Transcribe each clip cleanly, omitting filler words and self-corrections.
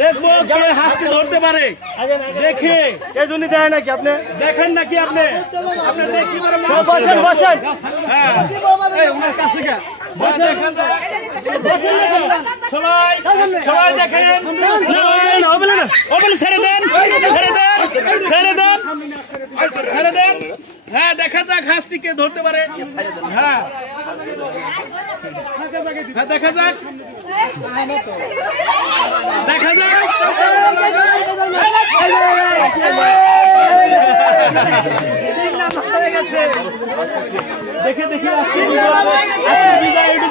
দেখবো কে হাঁসটি ধরতে পারে দেখে এজন্যই দেয় নাকি আপনি দেখেন নাকি আপনি দেখি করে বসেন বসেন হ্যাঁ ওনার কাছে গা সবাই সবাই দেখেন হবে না ছেড়ে দেন ছেড়ে দেন হ্যাঁ দেখা যাক হাঁসটিকে ধরতে পারে হ্যাঁ দেখা যাক দেখে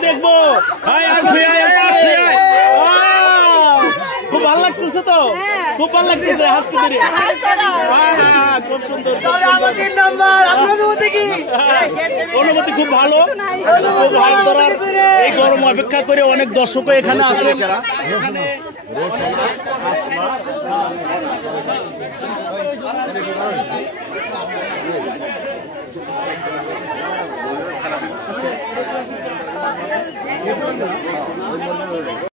দেখবো খুব ভালো লাগতেছে তো খুব ভালো লাগতেছে হাসতে পেরে খুব সুন্দর অনুভূতি খুব ভালো এই গরম অপেক্ষা করে অনেক দর্শক এখানে আছে